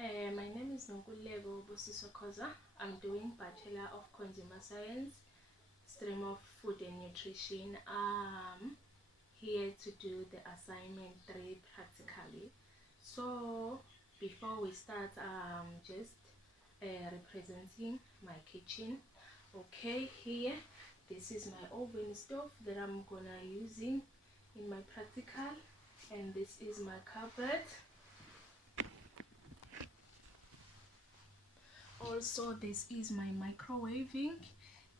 My name is Nonkululeko Khoza. I'm doing Bachelor of Consumer Science, stream of Food and Nutrition. Here to do the assignment 3 practically. So before we start, just representing my kitchen. Okay, here this is my oven stove that I'm gonna using in my practical, and this is my cupboard. Also, this is my microwaving.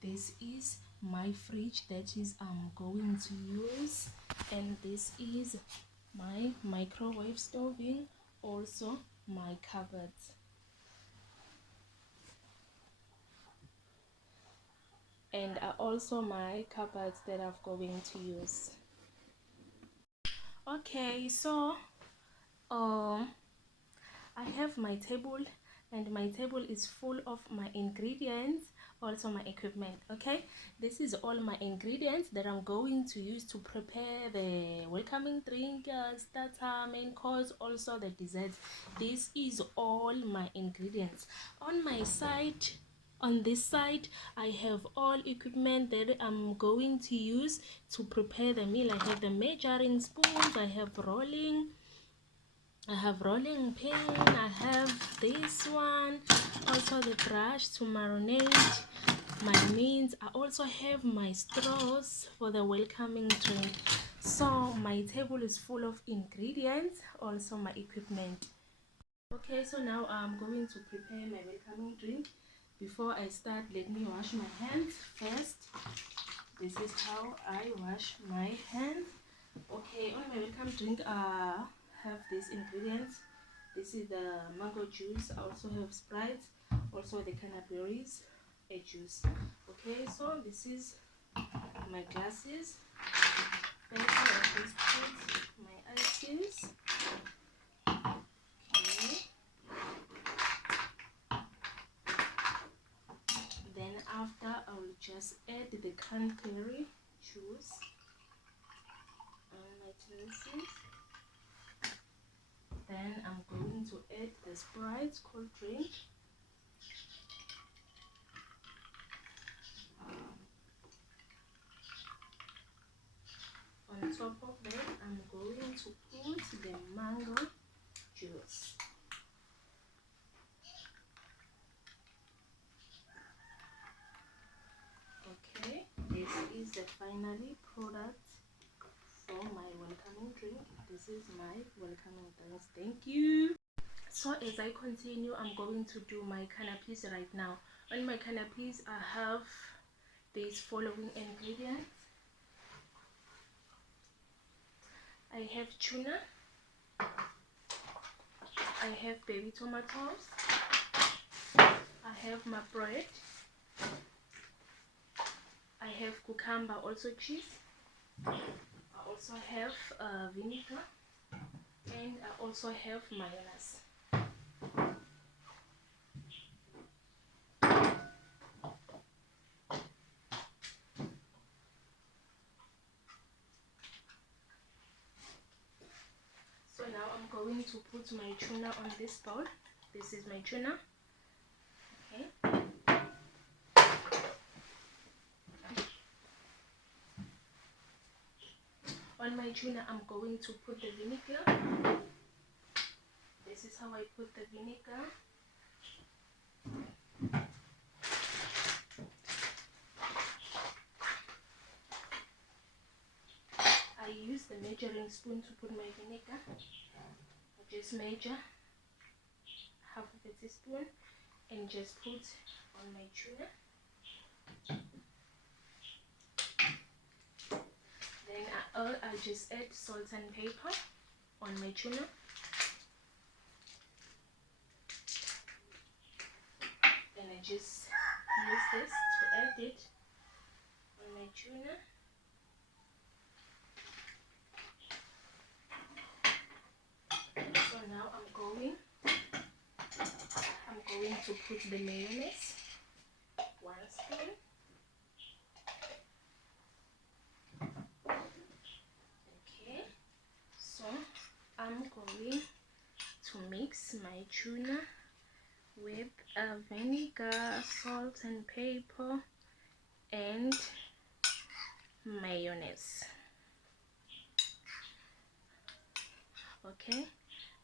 This is my fridge that is I'm going to use, and this is my microwave stoving, also my cupboards, and also my cupboards that I'm going to use. Okay, so I have my table, and my table is full of my ingredients, also my equipment. Okay, this is all my ingredients that I'm going to use to prepare the welcoming drink, starter, main course, also the desserts. This is all my ingredients. On my side, on this side, I have all equipment that I'm going to use to prepare the meal. I have the measuring spoons, I have rolling pin, I have this one, also the brush to marinate my meats. I also have my straws for the welcoming drink. So my table is full of ingredients, also my equipment. Okay, so now I'm going to prepare my welcoming drink. Before I start, let me wash my hands first. This is how I wash my hands. Okay, on my welcome drink, have these ingredients. This is the mango juice. I also have Sprite, also the cranberries, a juice. Okay, so this is my glasses. First, I just put my ice cubes. Okay. Then after, I will just add the cranberry juice on my glasses. Then I'm going to add the Sprite cold drink. On top of that, I'm going to put the mango juice. Okay, this is the finally product for my welcoming drink. This is my welcoming drink. Thank you. So as I continue, I'm going to do my canapes right now. On my canapes, I have these following ingredients. I have tuna, I have baby tomatoes, I have my bread, I have cucumber, also cheese, I also have vinegar, and I also have mayonnaise. So now I'm going to put my tuna on this bowl. This is my tuna. Okay. On my tuna, I'm going to put the vinegar. This is how I put the vinegar. I use the measuring spoon to put my vinegar. I just measure half of a teaspoon and just put on my tuna. Then I just add salt and pepper on my tuna. Then I just use this to add it on my tuna. So now I'm going to put the mayonnaise, 1 spoon. Okay, so I'm going to mix my tuna with vinegar, salt and pepper and mayonnaise. Okay,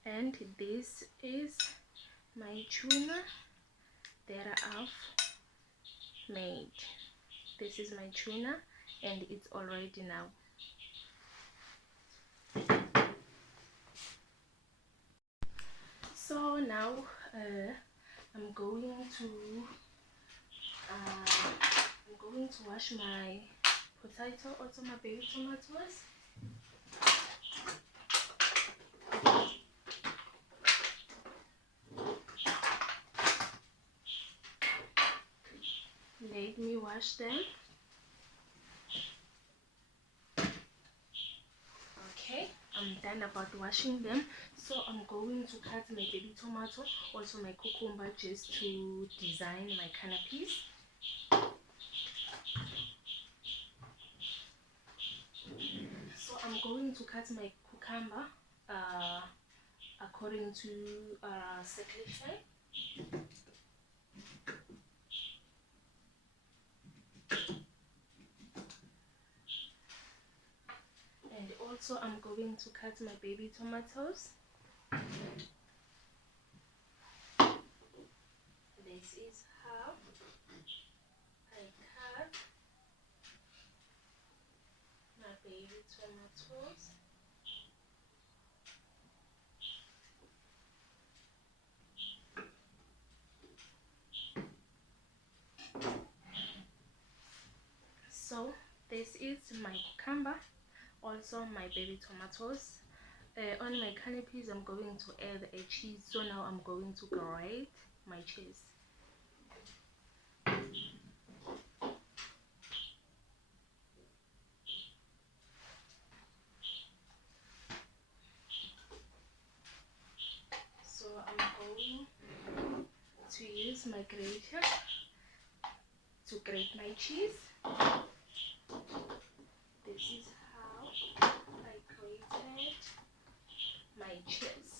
and this is my tuna that I've made. This is my tuna and it's all ready now. So now I'm going to wash my potato, also my baby tomatoes. Let me wash them. Okay, I'm done about washing them. So I'm going to cut my baby tomato, also my cucumber, just to design my canapes. So I'm going to cut my cucumber according to section. And also I'm going to cut my baby tomatoes. This is how I cut my baby tomatoes. So this is my cucumber, also my baby tomatoes. On my canapes I'm going to add a cheese, so now I'm going to grate my cheese. So I'm going to use my grater to grate my cheese. This is how I grated my cheese.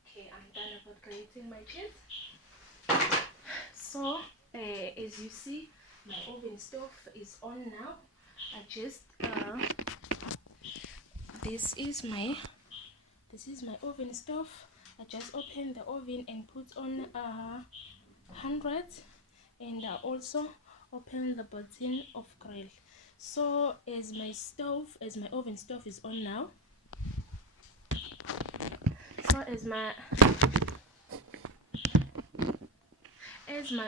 Okay, I'm done about grating my cheese. So as you see, my oven stove is on now. I just this is my oven stove. I just open the oven and put on 100, and I also open the button of grill. So as my oven stove is on now, so as my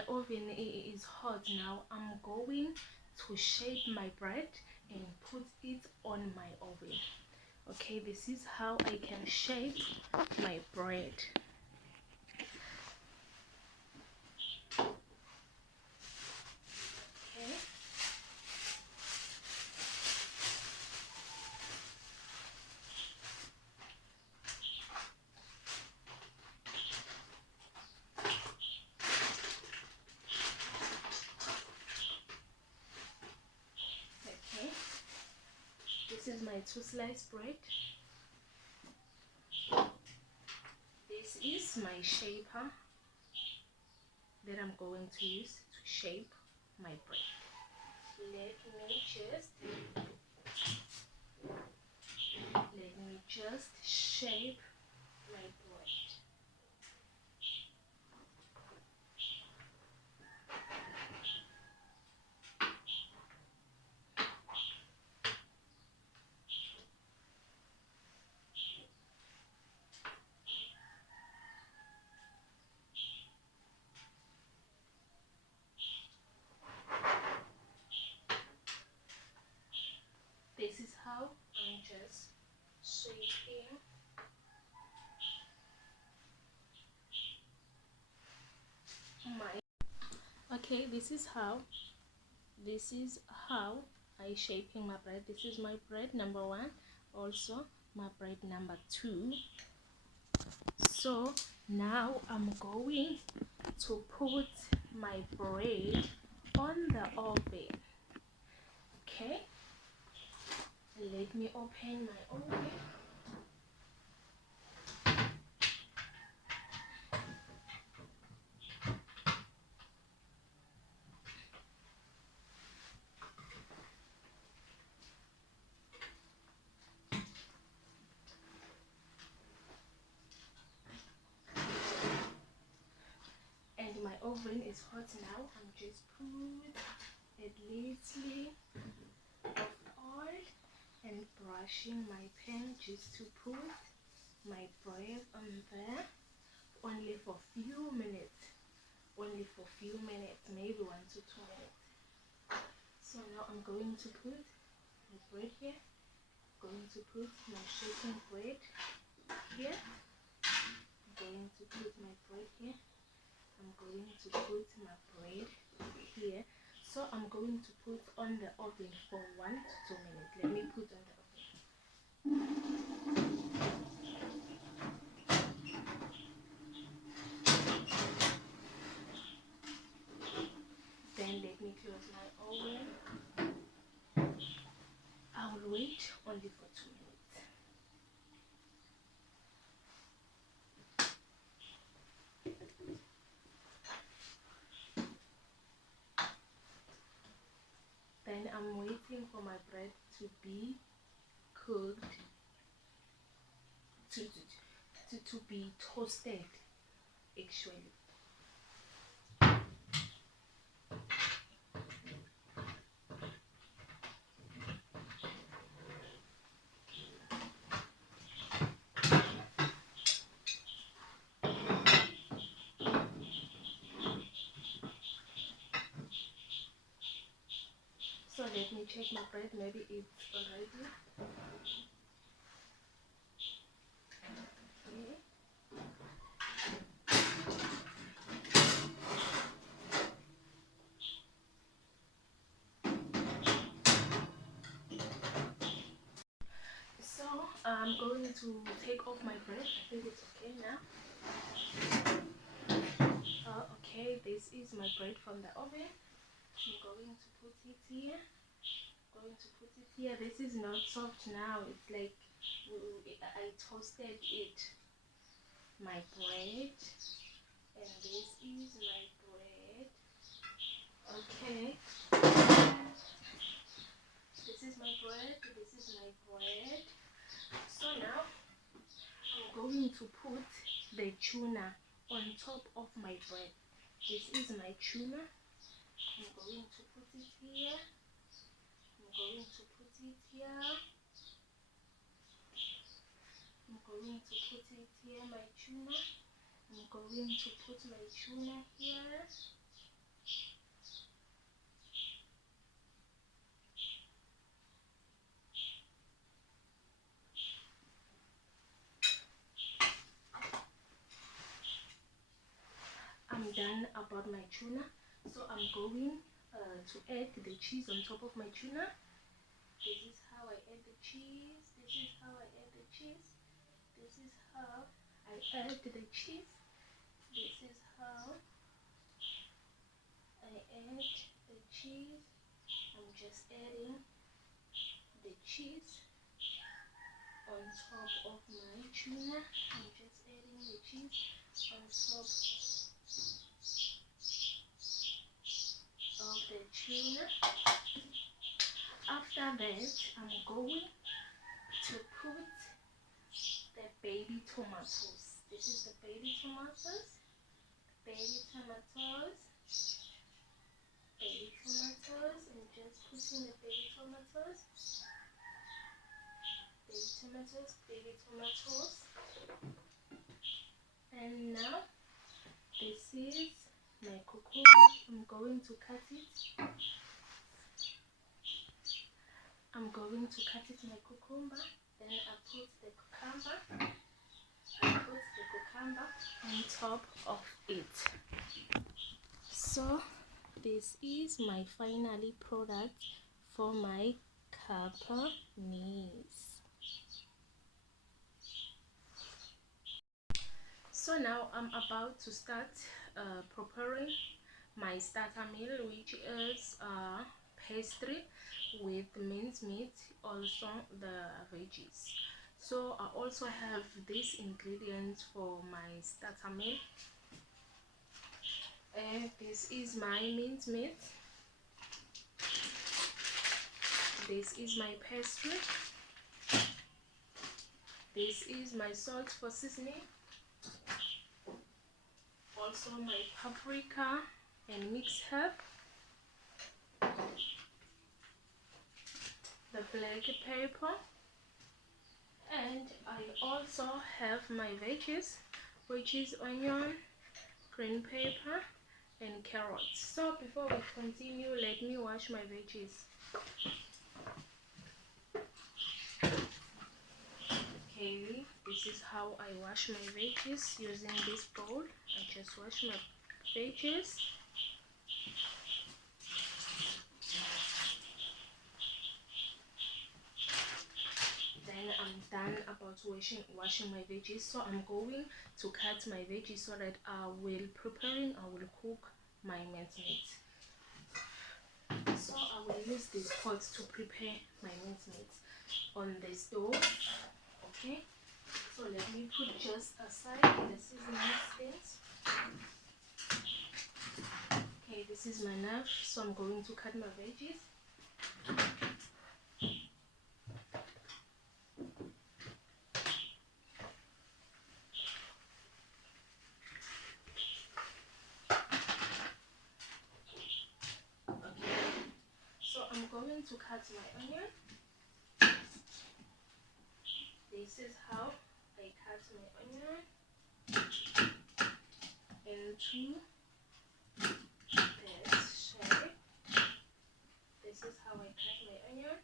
oven is hot now, I'm going to shape my bread and put it on my oven. Okay, this is how I can shape my bread. Okay, this is my 2-slice bread. This is my shaper that I'm going to use to shape my bread. Let me just shape my bread. This is how I'm just shaping my. Okay, this is how I shaping my bread. This is my bread number 1, also my bread number 2. So now I'm going to put my bread on the oven. Okay, let me open my oven. And my oven is hot now. I'm just put a little of oil and brushing my pan just to put my bread on there, only for few minutes, maybe 1 to 2 minutes. So now I'm going to put my bread here, going to put my shaken bread here, going to put my bread here, I'm going to put my bread here. So I'm going to put on the oven for 1 to 2 minutes. Let me put on the oven. Then let me close my oven. I will wait only for 2 minutes. Then I'm waiting for my bread to be cooked, to be toasted actually. So let me check my bread, maybe it's already. Okay. So I'm going to take off my bread. I think it's okay now. Okay, this is my bread from the oven. I'm going to put it here. This is not soft now. It's like I toasted it. My bread, and this is my bread. Okay. This is my bread. So now I'm going to put the tuna on top of my bread. This is my tuna. I'm going to put it here. I'm going to put it here. I'm going to put it here, my tuna. I'm going to put my tuna here. I'm done about my tuna. So I'm going to add the cheese on top of my tuna. This is how I add the cheese. This is how I add the cheese. This is how I add the cheese. This is how I add the cheese. I'm just adding the cheese on top of my tuna. I'm just adding the cheese on top of the tuna. After that, I'm going to put the baby tomatoes. This is the baby tomatoes. Baby tomatoes. Baby tomatoes. I'm just putting the baby tomatoes. Baby tomatoes. Baby tomatoes. And now this is my cucumber. I'm going to cut it. I'm going to cut it my cucumber. Then I put the cucumber. On top of it. So this is my finally product for my kappa knees. So now I'm about to start preparing my starter meal, which is pastry with minced meat, also the veggies. So I also have these ingredients for my starter meal. This is my minced meat, this is my pastry, this is my salt for seasoning, also my paprika and mixed herb, the black pepper, and I also have my veggies, which is onion, green pepper and carrots. So before we continue, let me wash my veggies. Okay, this is how I wash my veggies using this bowl. I just wash my veggies. Then I'm done about washing my veggies, so I'm going to cut my veggies so that I will cook my minced meat. So I will use this pot to prepare my minced meat on the stove. Okay, so let me put just aside the seasoning things. Okay, this is my knife, so I'm going to cut my veggies. So I'm going to cut my onion. This is how I cut my onion into this shape. This is how I cut my onion.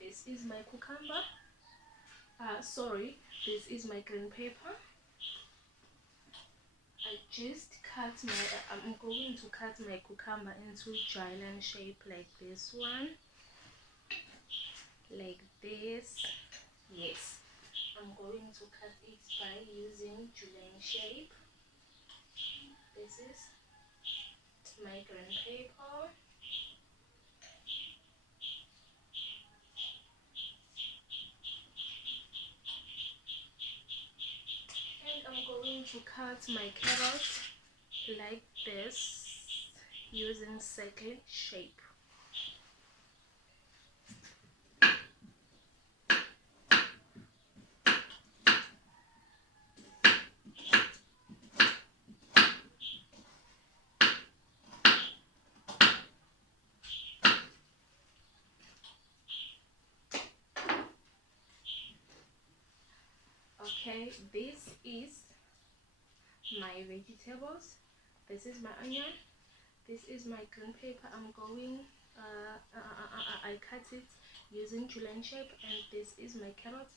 This is my cucumber. This is my green pepper. I'm going to cut my cucumber into triangle shape like this one, like this. Yes, I'm going to cut it by using julienne shape. This is my green pepper. And I'm going to cut my carrot like this using circle shape. Okay, this is my vegetables. This is my onion. This is my green pepper. I cut it using julienne shape, and this is my carrot.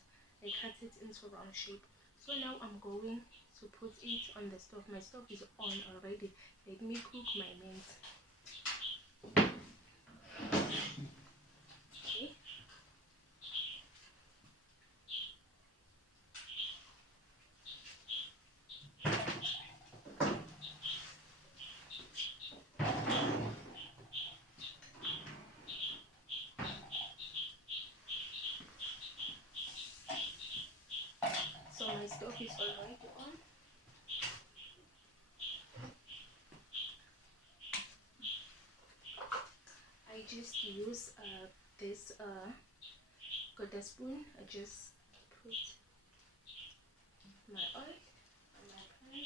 I cut it into round shape. So now I'm going to put it on the stove. My stove is on already. Let me cook my meat. Okay. So my stove is already on. I just use this got a spoon. I just put my oil on my pan.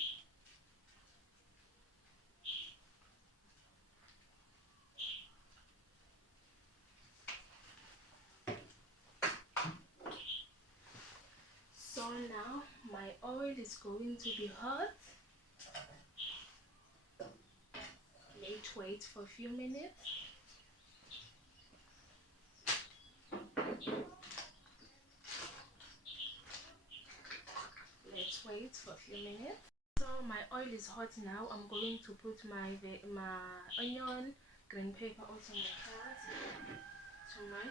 So now my oil is going to be hot. Let's wait for a few minutes. Let's wait for a few minutes. So my oil is hot now. I'm going to put my onion, green pepper, also my carrots, to my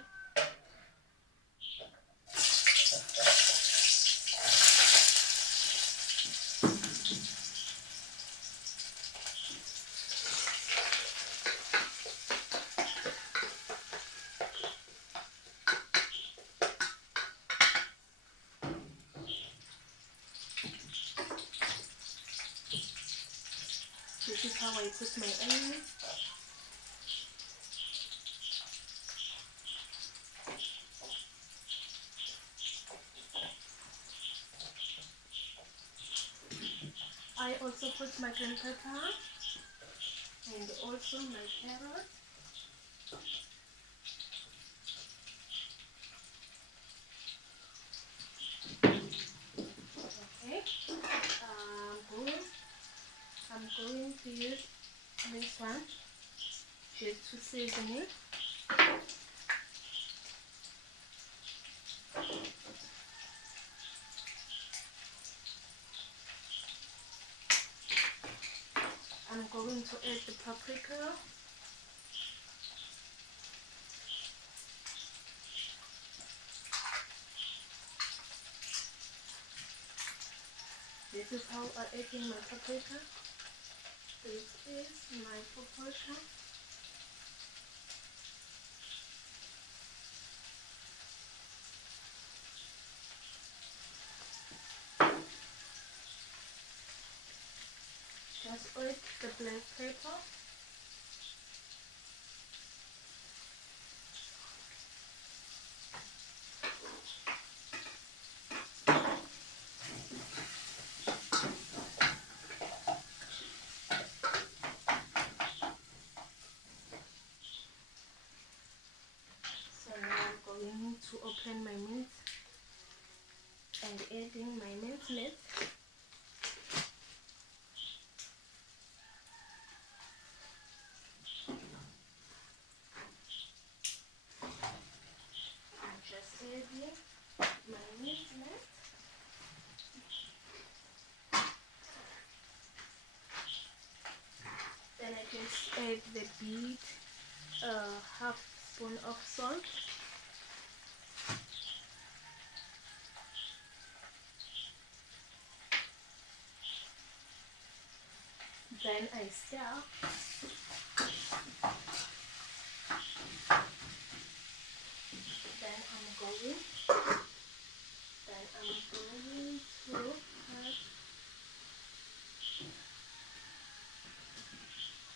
this is how I put my onions. I also put my green pepper and also my carrot. Okay, I'm going to use this one just to season it. I'm going to add the paprika. This is how I add in my paprika. This is my paprika. Just add the black pepper. So now I'm going to open my meat and adding my minced meat. I'm just adding my minced meat. Then I just add the bit, half spoon of salt. Then I stir. Then I'm going to cut.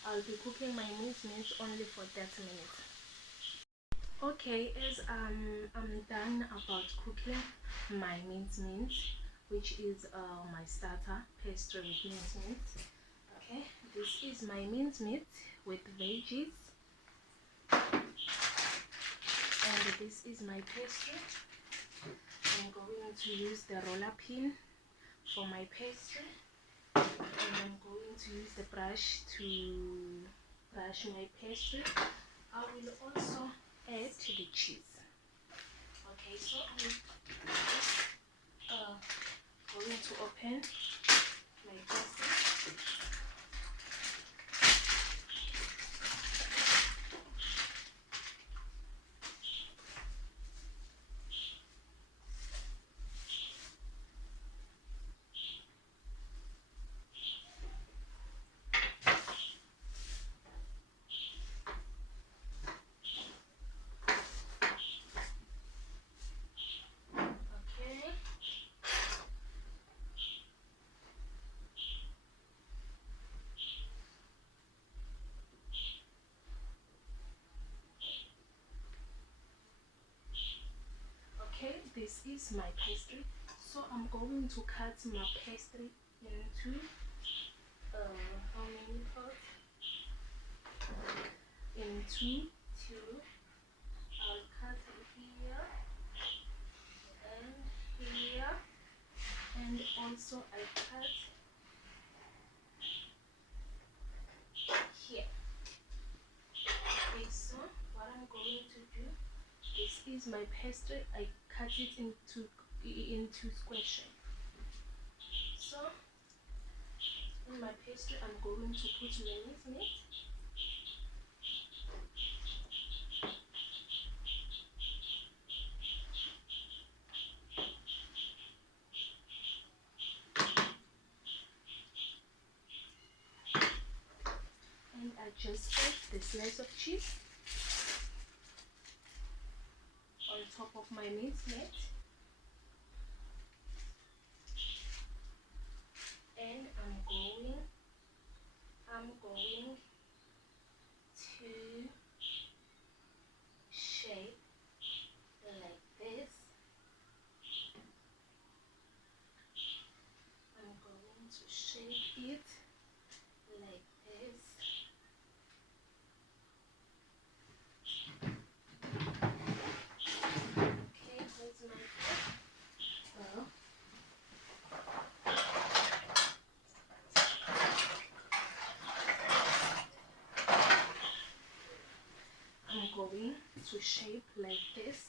I'll be cooking my minced meat only for 30 minutes. Okay, as I'm done about cooking my minced meat, which is my starter pastry with minced meat. Okay, this is my minced meat with veggies, and this is my pastry. I'm going to use the roller pin for my pastry, and I'm going to use the brush to brush my pastry. I will also add the cheese. Okay, so I'm going to open my pastry. Okay. Okay, this is my pastry. So I'm going to cut my pastry into how many parts? Into two. I'll cut here and here, and also I cut here. Okay, so what I'm going to do, this is my pastry. I cut it into square shape. So in my pastry, I'm going to put my minced meat. just put the slice of cheese on top of my minced meat, and I'm going to shape like this. I'm going to shape it like this. Okay, where's my fork? So I'm going to shape like this.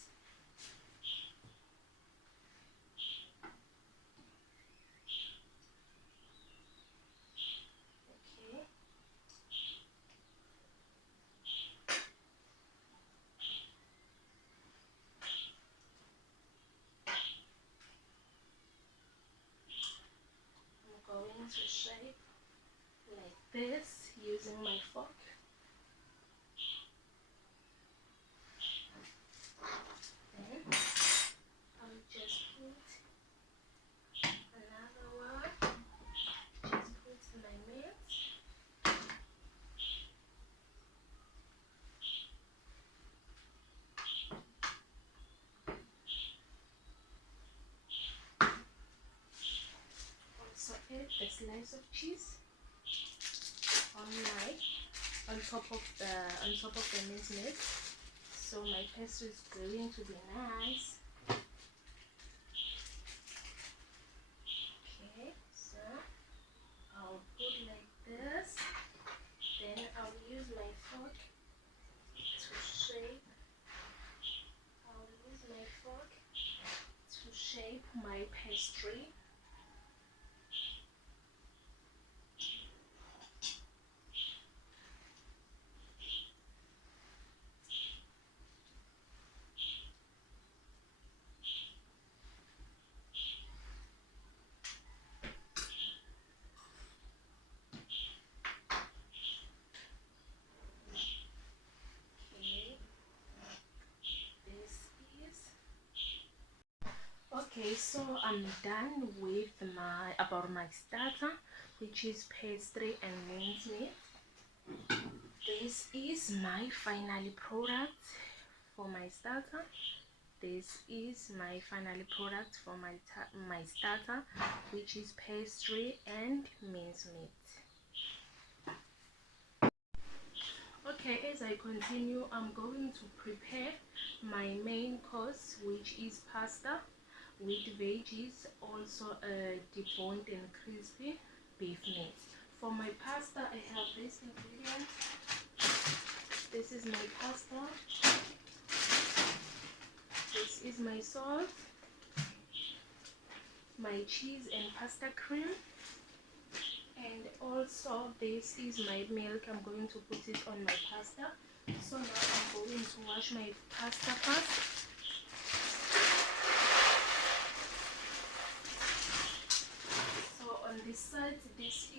Okay. I'm going to shape like this using my fork. Then I'll just put another one. Just put my meat. Also add a slice of cheese on top of the minced meat. So my pastry is going to be nice. Okay, so I'll put like this. Then I'll use my fork to shape. My pastry. Okay, so I'm done with my starter, which is pastry and minced meat. This is my final product for my starter. This is my final product for my starter, which is pastry and minced meat. Okay, as I continue, I'm going to prepare my main course, which is pasta with veggies, also deboned and crispy beef meat. For my pasta, I have this ingredient. This is my pasta. This is my salt, my cheese and pasta cream, and also this is my milk. I'm going to put it on my pasta. So now I'm going to wash my pasta first. On this side, this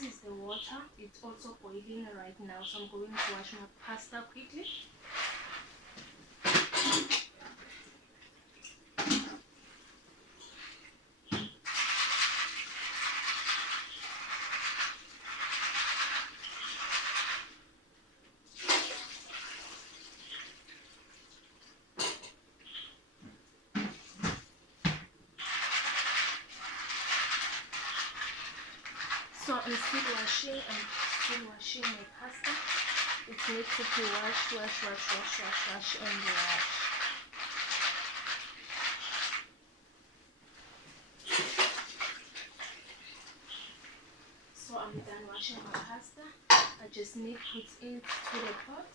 is the water. It's also boiling right now, so I'm going to wash my pasta quickly. So I'm still washing my pasta. It needs to be wash, and wash. So I'm done washing my pasta. I just need to put it to the pot.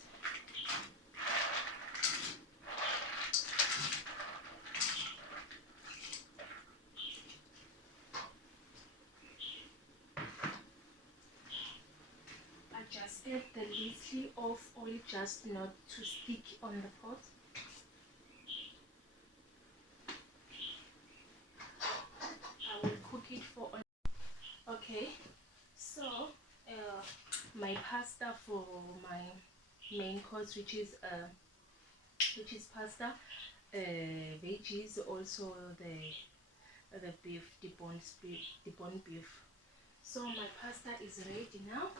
I just add the lid of oil just not to stick on the pot. I will cook it for. Okay, so my pasta pasta for my main course, which is pasta, veggies, also the beef, deboned beef. So my pasta is ready now.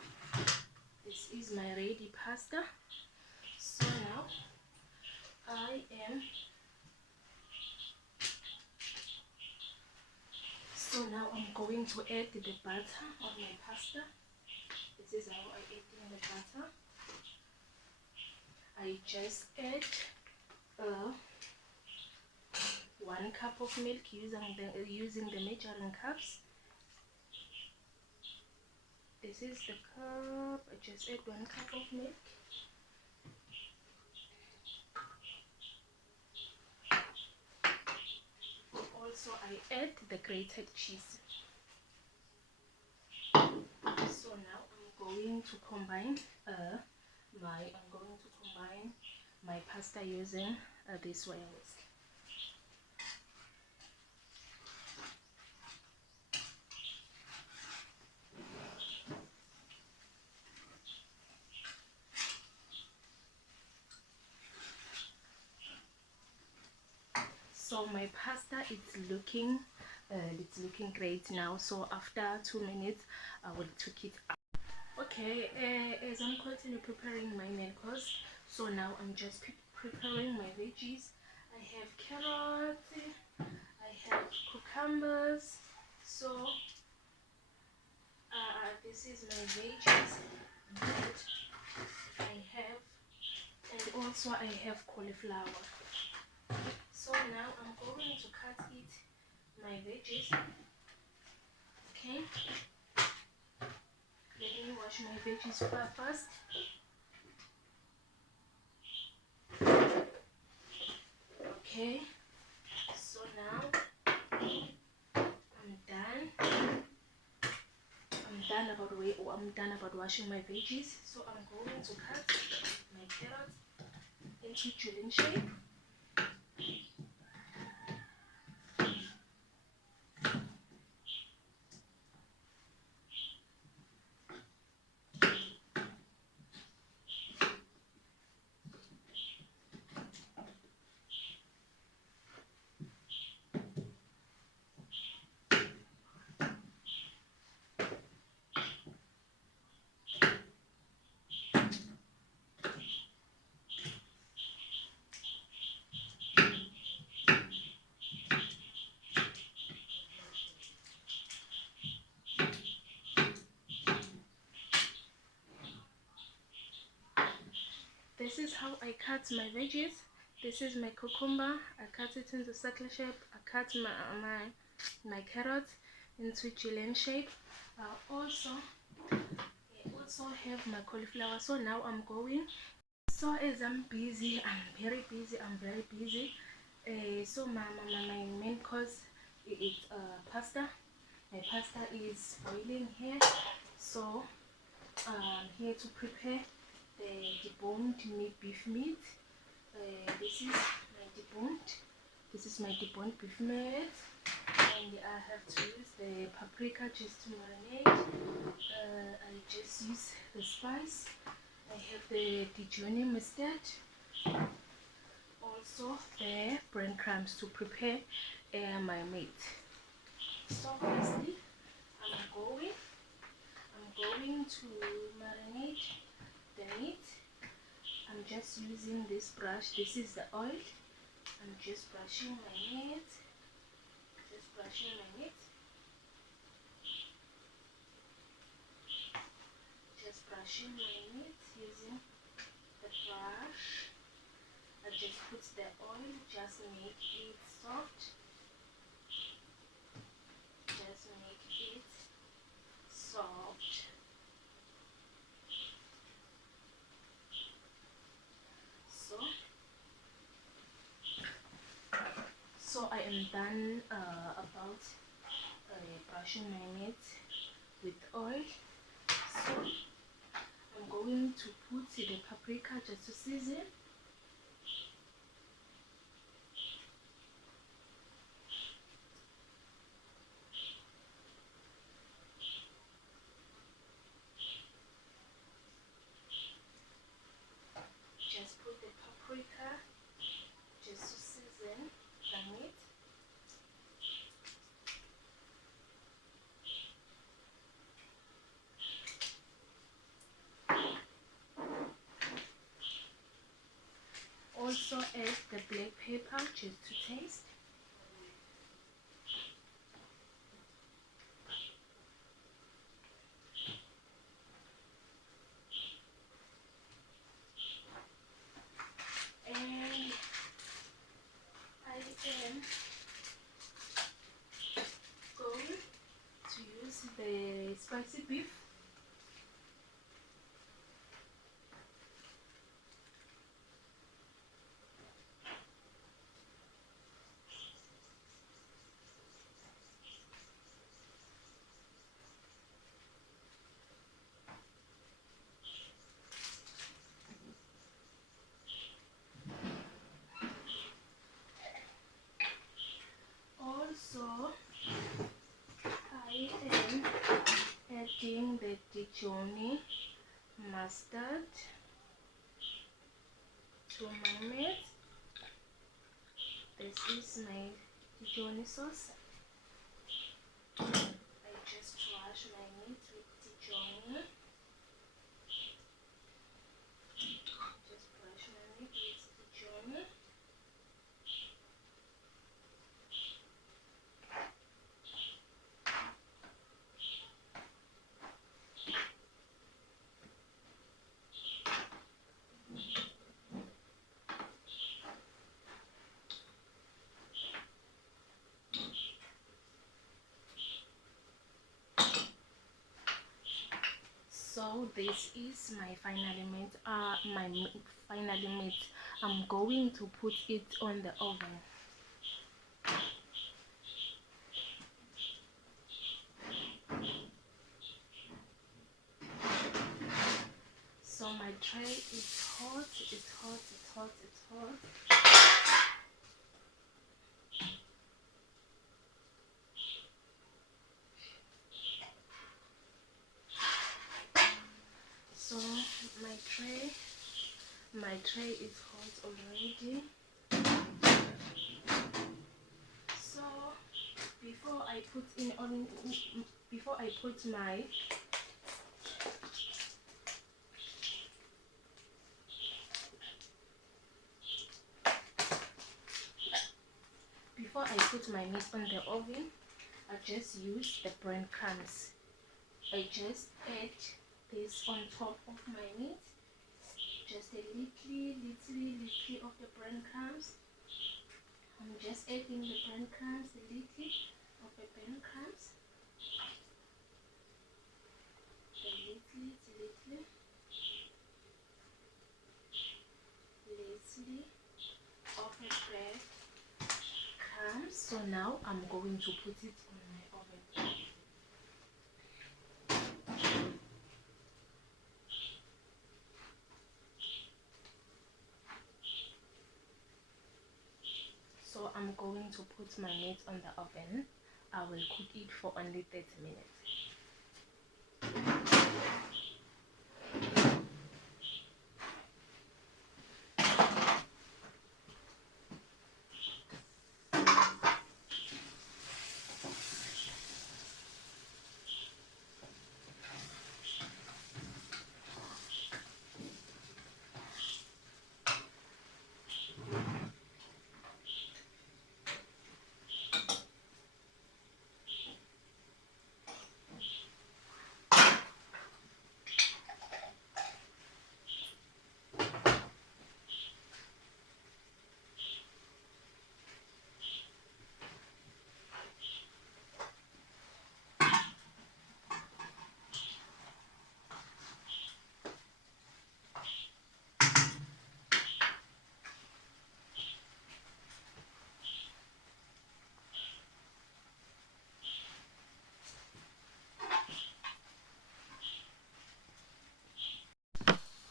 This is my ready pasta. So now I am I'm going to add the butter on my pasta. This is how I add in the butter. I just add 1 cup of milk using the measuring cups. This is the cup. I just add 1 cup of milk. Also, I add the grated cheese. So now I'm going to combine my pasta using this wire whisk. So my pasta is looking great now. So after 2 minutes I will take it out. Okay, as I'm continuing preparing my main course, so now I'm just preparing my veggies. I have carrots, I have cucumbers. So this is my veggies that I have, and also I have cauliflower. So now I'm going to cut my veggies. Okay, let me wash my veggies first. Okay, so now I'm done about washing my veggies. So I'm going to cut my carrots into julienne shape. This is how I cut my veggies. This is my cucumber. I cut it into circle shape. I cut my carrots into julienne shape. Also, I also have my cauliflower. So now I'm going. So as I'm very busy. So my main course is pasta. My pasta is boiling here. So I'm here to prepare the deboned beef meat. This is my deboned beef meat, and I have to use the paprika just to marinate. I just use the spice. I have the Dijon mustard, also the breadcrumbs to prepare my meat. So firstly, I'm going to marinate the meat. I'm just using this brush. This is the oil. I'm just brushing my meat. Just brushing my meat using the brush. I just put the oil, just make it soft. Just make it soft. So I am done about brushing my meat with oil. So I'm going to put the paprika just to season. also add the black pepper just to taste. And I am going to use the spicy beef. Also, I am adding the Dijon mustard to my meat. This is my Dijon sauce. I just wash my meat with Dijon. Just brush my meat with Dijon. So this is my finally meat. Finally meat. I'm going to put it on the oven. So my tray is hot. It's hot. It's hot. It's hot. So my tray is hot already. So before I put my meat on the oven, I just use the breadcrumbs. I just add this on top of my meat. Just a little of the breadcrumbs. I'm just adding the breadcrumbs, a little of the breadcrumbs. Little of the breadcrumbs. So now I'm going to put it on my oven. So I'm going to put my meat on the oven. I will cook it for only 30 minutes.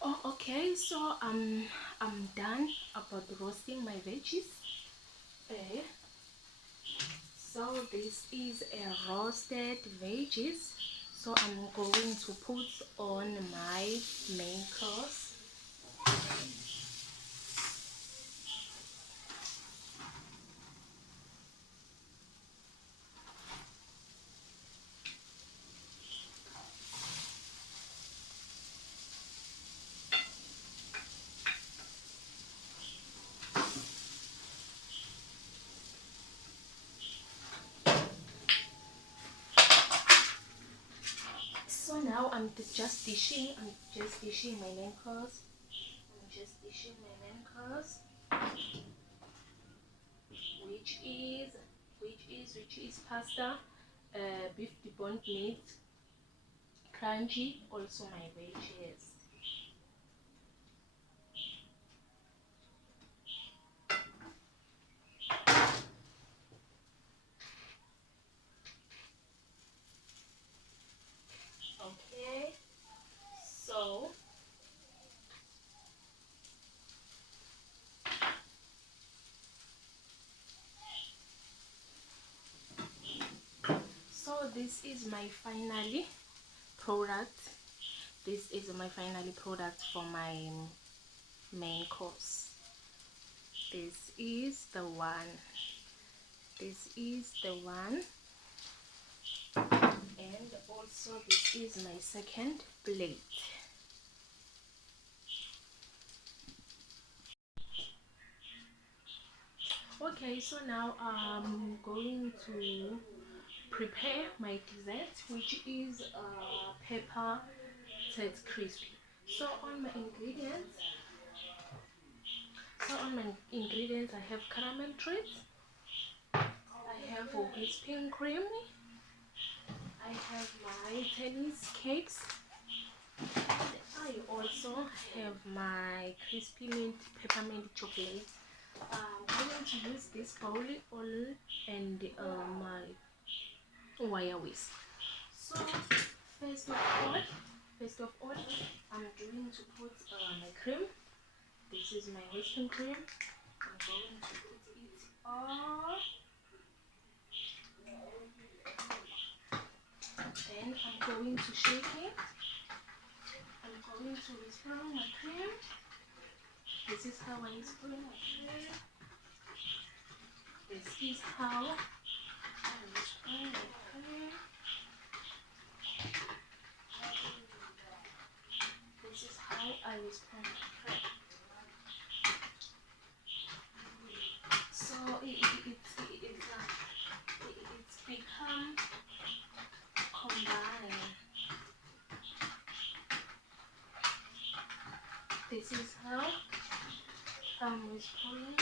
Oh, okay. So I'm done about roasting my veggies. So this is a roasted veggies. So I'm going to put on my main course. I'm just dishing my main course. I'm just dishing my main course, which is pasta, beef deboned meat, crunchy, also my veggies. Okay, so this is my finally product. This is my finally product for my main course. This is the one. This is the one. And also this is my second plate. Okay, so now I'm going to prepare my dessert, which is pepper set crispy. So on my ingredients, I have caramel treats, I have whipping cream, I have my tennis cakes, I also have my crispy mint peppermint chocolate. I'm going to use this bowl and my wire whisk. So first of all, I'm going to put my cream. This is my whipping cream. I'm going to put it all. Then I'm going to shake it. I'm going to whisper my cream. This is how I whisper my cream. This is how I whisper my cream. This is how I whisper my cream. So it's become combined. This is how I'm whispering.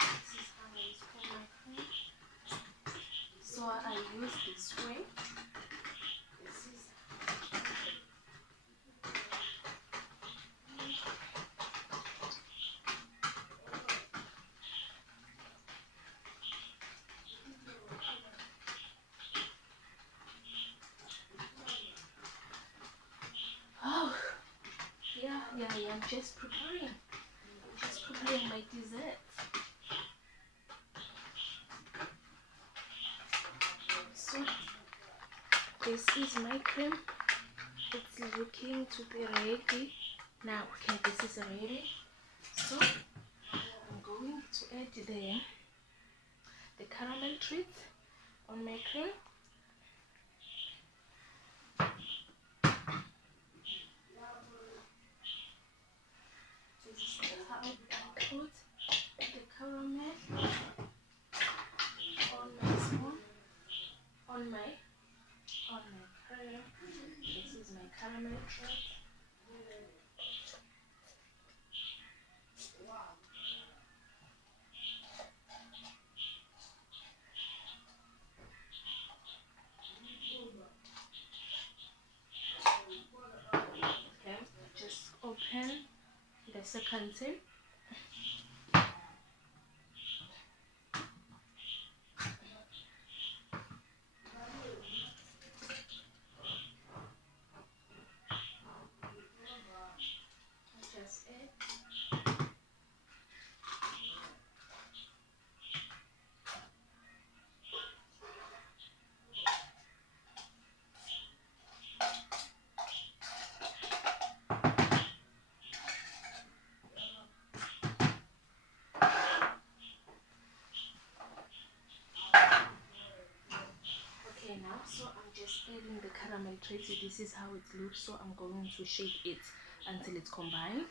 This is how I whisper my cream. So I use this way. This is oh yeah. I'm just preparing. I'm just preparing my dessert. So this is my cream. It's looking to be ready now. Okay, this is ready. So I'm going to add the caramel treat on my cream. This is how I put the caramel on my spoon, on my cream. This is my caramel treat. Okay, just open the second tin. Just add. Okay, now so I'm just adding the caramel treat. This is how it looks. So I'm going to shake it until it's combined.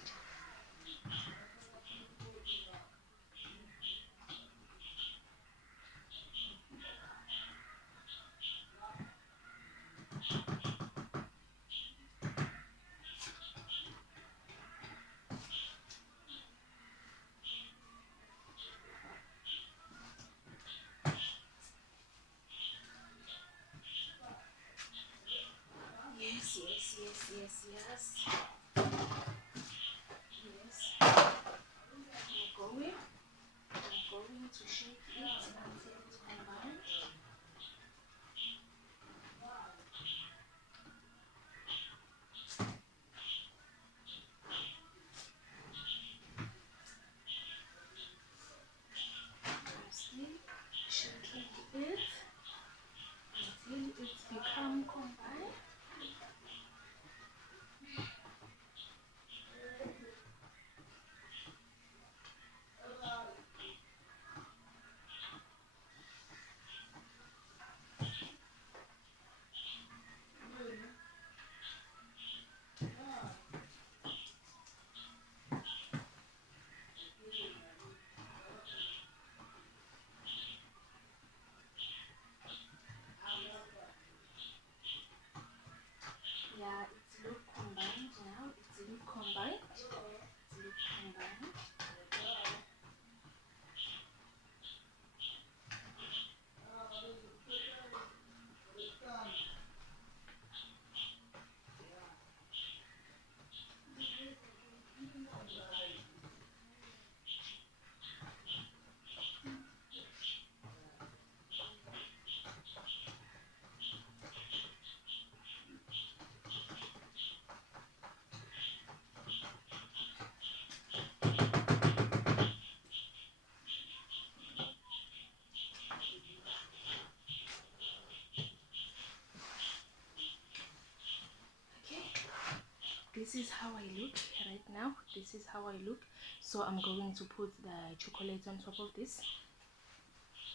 this is how I look right now. This is how I look. So I'm going to put the chocolate on top of this.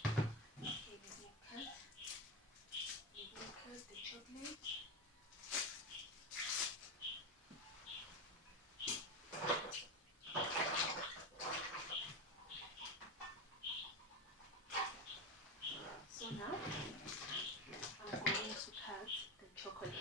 Okay, let me cut the chocolate. So now I'm going to cut the chocolate.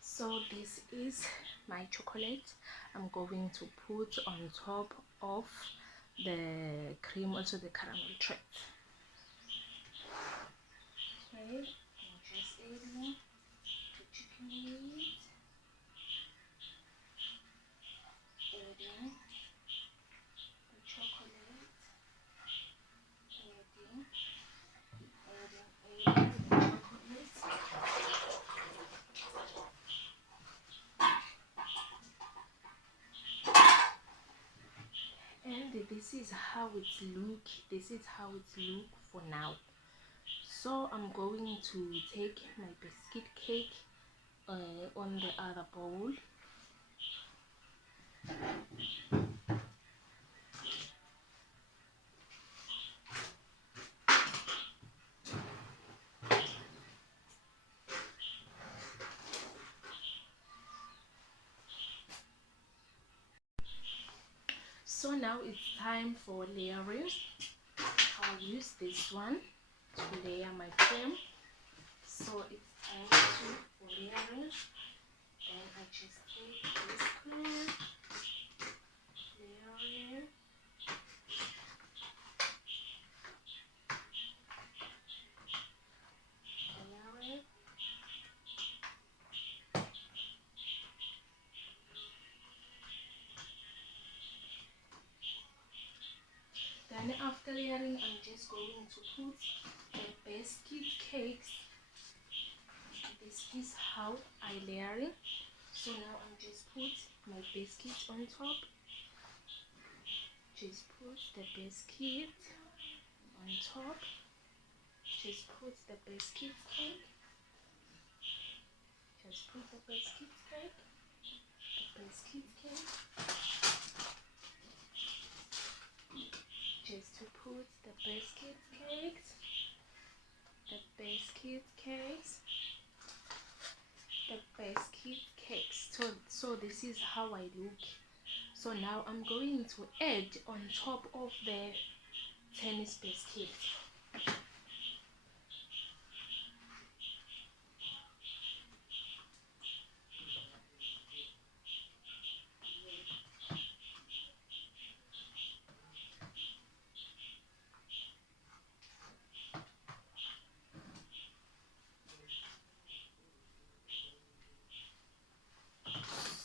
So this is my chocolate. I'm going to put on top of the cream, also the caramel treat. Okay, I'm just adding the chocolate, adding the chocolate, adding the chocolate. And this is how it look. This is how it look for now. So I'm going to take my biscuit cake on the other bowl. So now it's time for layering. I'll use this one to layer my cream. So it's time for layering. Then I just take this cream, layering, layering. Then after layering, I'm just going to put the biscuit cakes. This is how I layering. So now I'm just put my biscuit on top. Just put the biscuit on top. Just put the biscuit cake. Just put the biscuit cake. The biscuit cake. Just to put the biscuit cakes. The biscuit cakes. The biscuit cakes. So this is how I look. So now I'm going to add on top of the tennis biscuit.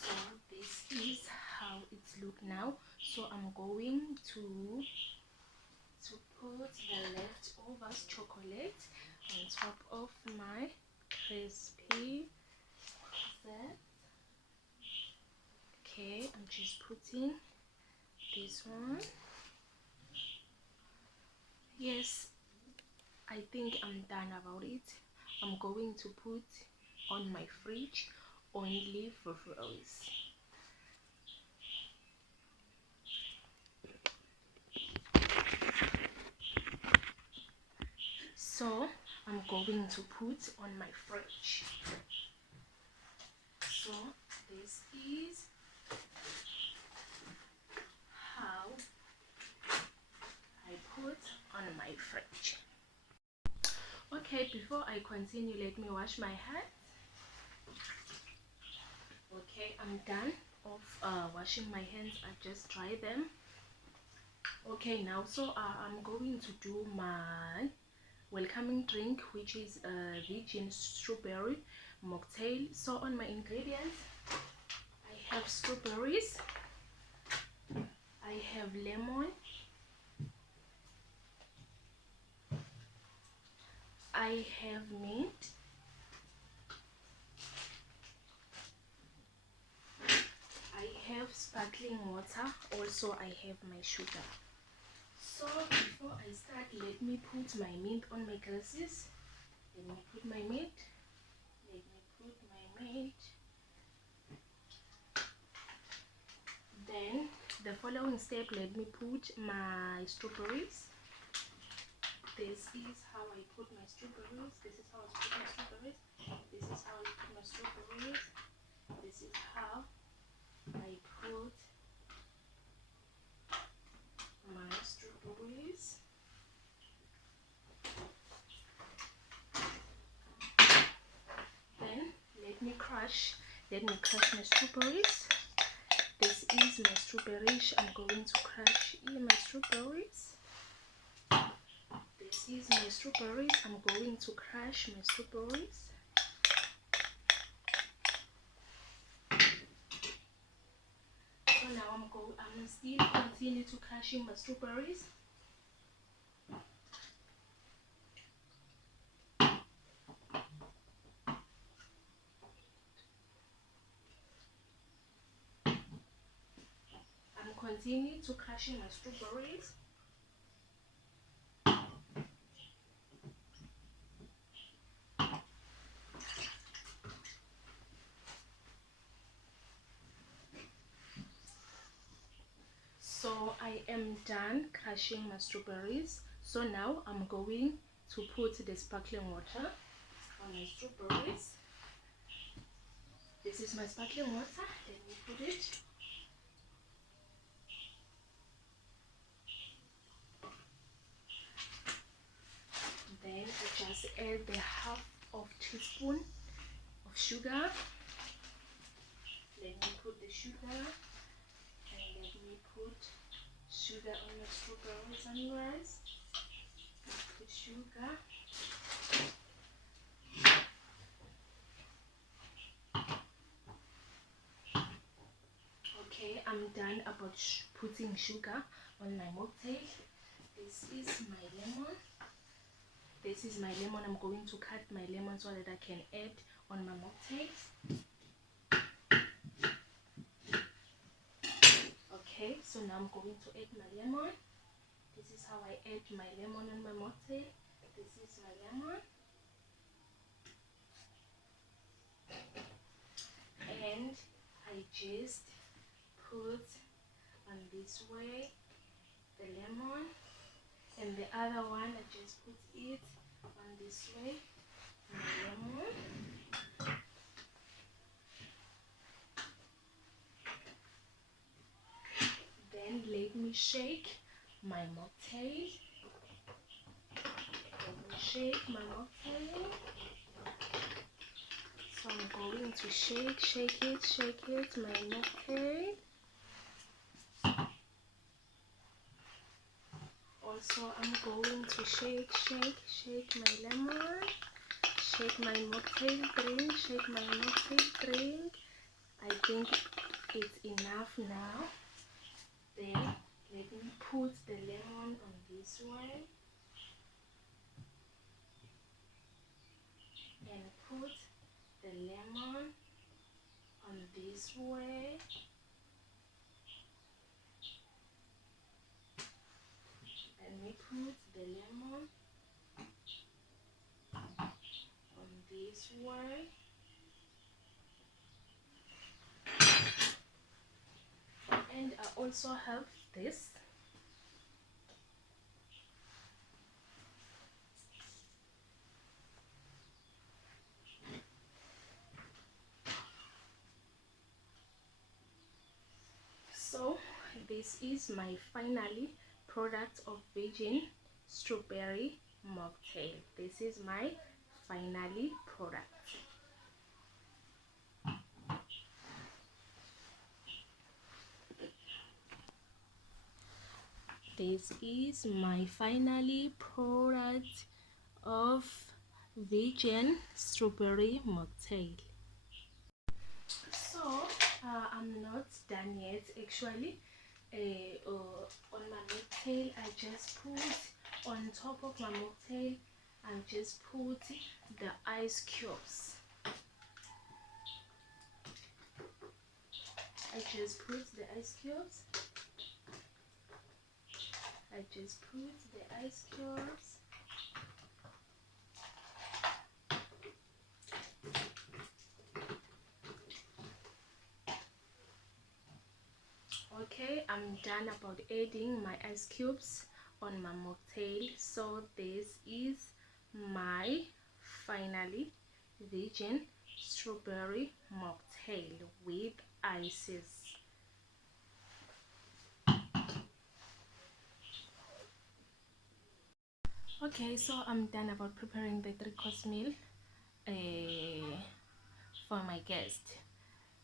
So this is how it look now. So I'm going to put the leftovers chocolate on top of my crispy set. Okay, I'm just putting this one. Yes, I think I'm done about it. I'm going to put on my fridge only for froze. So I'm going to put on my fridge. So this is how I put on my fridge. Okay, before I continue, let me wash my hands. Okay, I'm done of washing my hands. I just dry them. Okay, now so I'm going to do my welcoming drink, which is a vegan strawberry mocktail. So on my ingredients, I have strawberries, I I have lemon, I have mint, I have sparkling water, also I have my sugar. So before I start, let me put my mint on my glasses. Let me put my mint. Then the following step, let me put my strawberries. This is how I put my strawberries. This is how I put my strawberries. This is how I put my strawberries. This is how I put my strawberries. Then let me crush my strawberries. This is my strawberries. I'm going to crush in my strawberries. This is my strawberries. I'm going to crush my strawberries. So now I'm still continue to crushing my strawberries. I'm continuing to crushing my strawberries. So I am done crushing my strawberries. So now I'm going to put the sparkling water on my strawberries. This is my sparkling water. Let me put it. Then I just add the half of teaspoon of sugar. Let me put the sugar, and let me put sugar on my strawberries and rice. Put sugar. Okay, I'm done about putting sugar on my mocktail. This is my lemon. This is my lemon. I'm going to cut my lemon so that I can add on my mocktail. Okay, so now I'm going to add my lemon. This is how I add my lemon on my mocktail. This is my lemon. And I just put on this way the lemon, and the other one I just put it on this way, my lemon. Then let me shake my mocktail. Let me shake my mocktail. So I'm going to shake it, my mocktail. Also, I'm going to shake my lemon, shake my mocktail drink. I think it's enough now. Then let me put the lemon on this way and put the lemon on this way. Let me put the lemon on this way. And I also have this. So this is my finally product of virgin strawberry mocktail. This is my finally product. This is my finally product of virgin strawberry mocktail. So I'm not done yet. Actually, on my mocktail. I just put on top of my mocktail, I just put the ice cubes. I just put the ice cubes. I just put the ice cubes. Okay, I'm done about adding my ice cubes on my mocktail. So this is my finally vegan strawberry mocktail with ices. Okay, so I'm done about preparing the 3-course meal for my guest.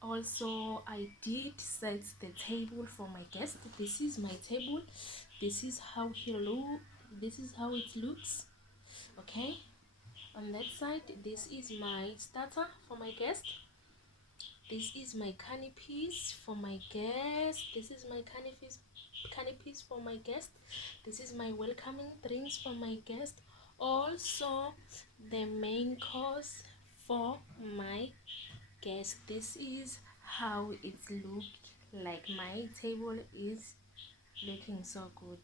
Also, I did set the table for my guest. This is my table. This is how this is how it looks. Okay, on that side, this is my starter for my guest. This is my canapes for my guest. This is my canapes for my guest. This is my welcoming drinks for my guest. Also, the main course for my guest. This is how it looked like. My table is looking so good.